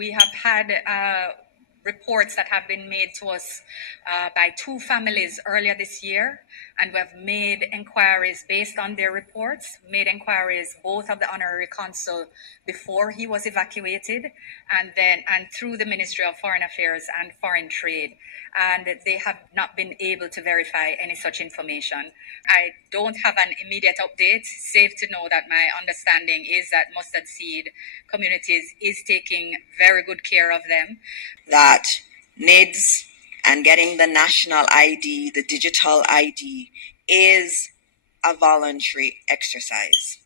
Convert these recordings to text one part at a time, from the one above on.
we have had reports that have been made to us by two families earlier this year, and we have made inquiries based on their reports, made inquiries both of the honorary consul before he was evacuated, and through the Ministry of Foreign Affairs and Foreign Trade, and they have not been able to verify any such information. I don't have an immediate update, save to know that my understanding is that Mustard Seed Communities is taking very good care of them. That NIDS and getting the national ID, the digital ID, is a voluntary exercise.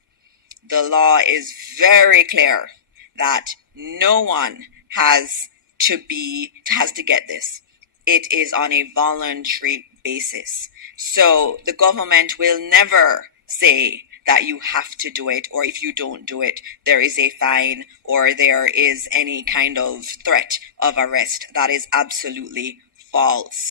The law is very clear that no one has to get this. It is on a voluntary basis. So the government will never say that you have to do it, or if you don't do it, there is a fine or there is any kind of threat of arrest. That is absolutely false.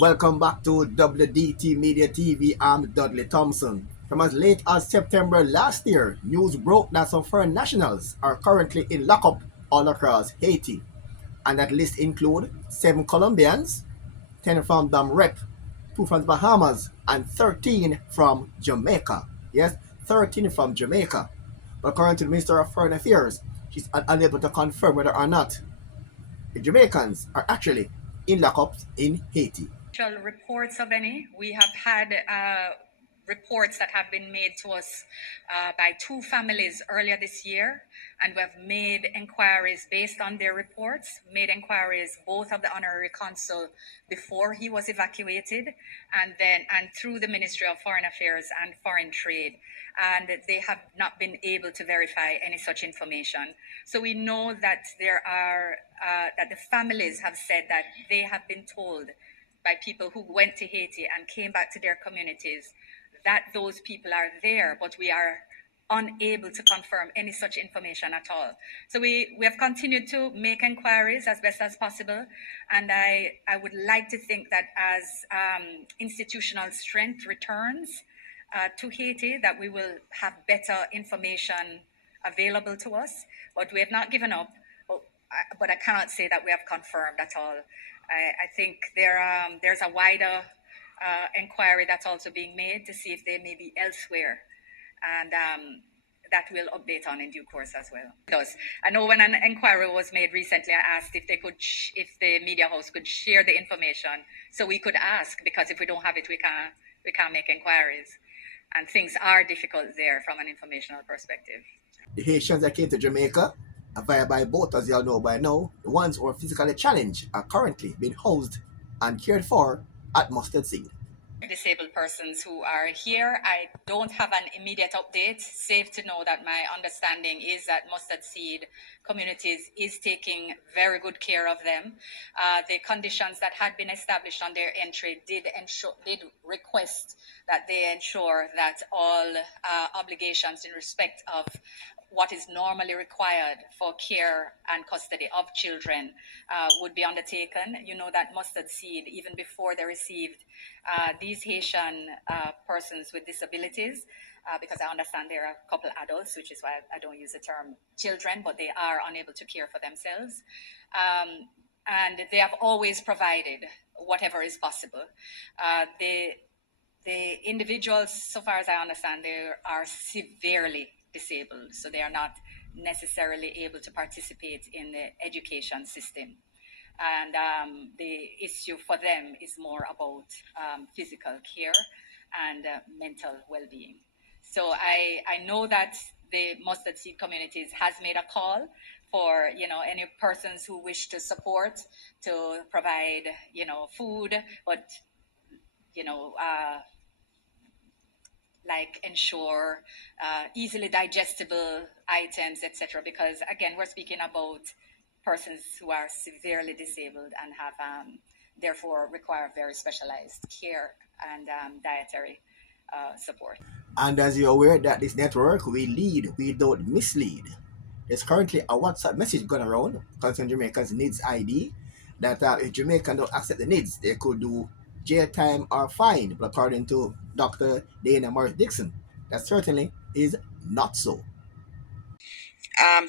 Welcome back to WDT Media TV. I'm Dudley Thompson. From as late as September last year, news broke that some foreign nationals are currently in lockup all across Haiti. And that list include 7 Colombians, 10 from Dom Rep, 2 from the Bahamas, and 13 from Jamaica. Yes, 13 from Jamaica. But according to the Minister of Foreign Affairs, she's unable to confirm whether or not the Jamaicans are actually in lockups in Haiti. Reports of any. We have had reports that have been made to us by two families earlier this year, and we have made inquiries based on their reports, made inquiries both of the honorary consul before he was evacuated, and through the Ministry of Foreign Affairs and Foreign Trade, and they have not been able to verify any such information. So we know that there are that the families have said that they have been told by people who went to Haiti and came back to their communities that those people are there, but we are unable to confirm any such information at all. So we have continued to make inquiries as best as possible, and I would like to think that as institutional strength returns to Haiti, that we will have better information available to us, but we have not given up, but I cannot say that we have confirmed at all. I think there's a wider inquiry that's also being made to see if they may be elsewhere, and that we'll update on in due course as well. I know when an inquiry was made recently, I asked if if the media house could share the information so we could ask, because if we don't have it, we can't make inquiries, and things are difficult there from an informational perspective. The Haitians that came to Jamaica via by boat, as you all know by now, the ones who are physically challenged are currently being housed and cared for at Mustard Seed. Disabled persons who are here, I don't have an immediate update, save to know that my understanding is that Mustard Seed Communities is taking very good care of them. The conditions that had been established on their entry did request that they ensure that all obligations in respect of what is normally required for care and custody of children would be undertaken. You know that Mustard Seed, even before they received these Haitian persons with disabilities, because I understand there are a couple adults, which is why I don't use the term children, but they are unable to care for themselves. And they have always provided whatever is possible. The individuals, so far as I understand, they are severely disabled, so they are not necessarily able to participate in the education system. And the issue for them is more about physical care and mental well-being. So I know that the Mustard Seed Communities has made a call for any persons who wish to support, to provide food, but like ensure easily digestible items, etc. Because again, we're speaking about persons who are severely disabled and have therefore require very specialized care and dietary support. And as you're aware that this network, we lead, we don't mislead. There's currently a WhatsApp message going around concerning Jamaicans needs ID, that if Jamaican don't accept the needs, they could do jail time or fine. But according to Dr. Dana Morris Dixon, that certainly is not so.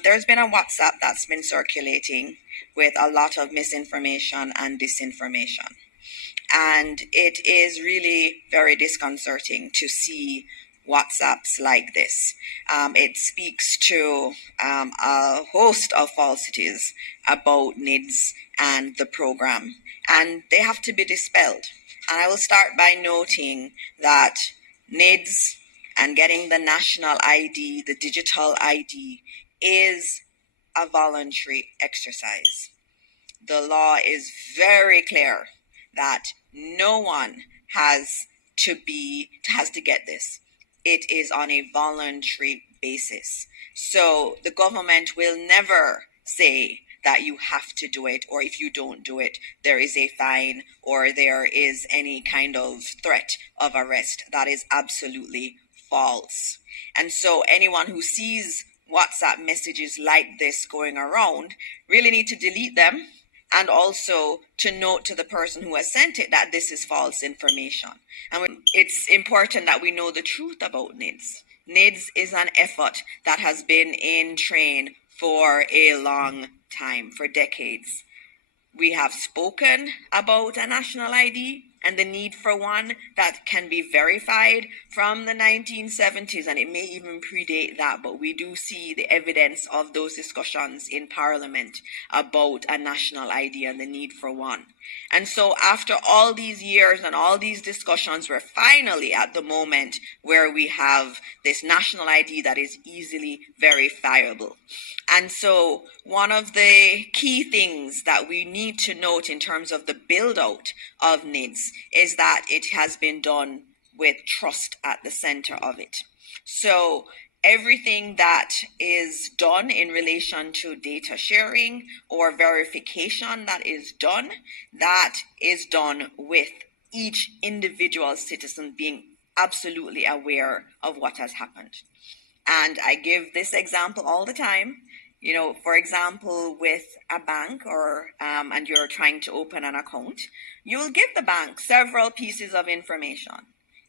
There's been a WhatsApp that's been circulating with a lot of misinformation and disinformation. And it is really very disconcerting to see WhatsApps like this. It speaks to a host of falsities about NIDS and the program, and they have to be dispelled. And I will start by noting that NIDS and getting the national ID, the digital ID, is a voluntary exercise. The law is very clear that no one has to get this. It is on a voluntary basis. So the government will never say that you have to do it, or if you don't do it, there is a fine or there is any kind of threat of arrest. That is absolutely false. And so anyone who sees WhatsApp messages like this going around really need to delete them, and also to note to the person who has sent it that this is false information. And it's important that we know the truth about NIDS. NIDS is an effort that has been in train for a long time, for decades. We have spoken about a national ID and the need for one that can be verified from the 1970s, and it may even predate that, but we do see the evidence of those discussions in Parliament about a national ID and the need for one. And so after all these years and all these discussions, we're finally at the moment where we have this national ID that is easily verifiable. And so one of the key things that we need to note in terms of the build out of NIDS is that it has been done with trust at the center of it. So everything that is done in relation to data sharing or verification that is done with each individual citizen being absolutely aware of what has happened. And I give this example all the time. You know, for example, with a bank and you're trying to open an account, you'll give the bank several pieces of information.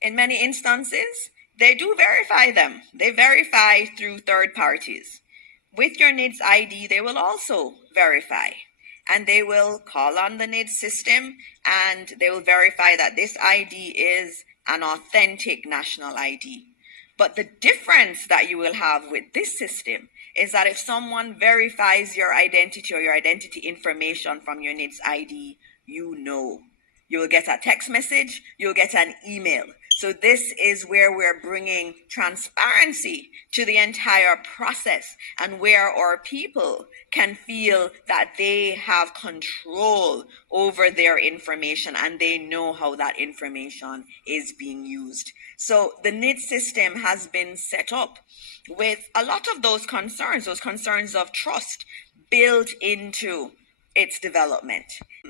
In many instances, they do verify them. They verify through third parties. With your NIDS ID, they will also verify. And they will call on the NIDS system and they will verify that this ID is an authentic national ID. But the difference that you will have with this system is that if someone verifies your identity or your identity information from your NIDS ID, you will get a text message, you'll get an email. So this is where we're bringing transparency to the entire process, and where our people can feel that they have control over their information and they know how that information is being used. So the NIDS system has been set up with a lot of those concerns of trust built into its development.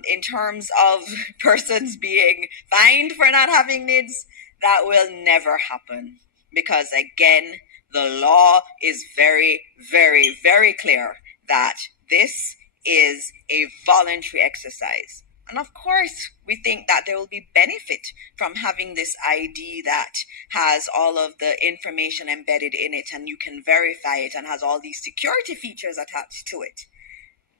In terms of persons being fined for not having NIDS, that will never happen, because again, the law is very, very, very clear that this is a voluntary exercise. And of course, we think that there will be benefit from having this ID that has all of the information embedded in it and you can verify it and has all these security features attached to it.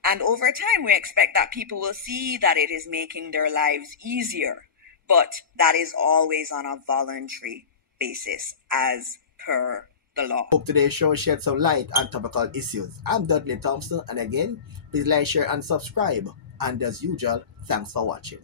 And over time, we expect that people will see that it is making their lives easier, but that is always on a voluntary basis as per the law. Hope today's show shed some light on topical issues. I'm Dudley Thompson, and again, please like, share, and subscribe. And as usual, thanks for watching.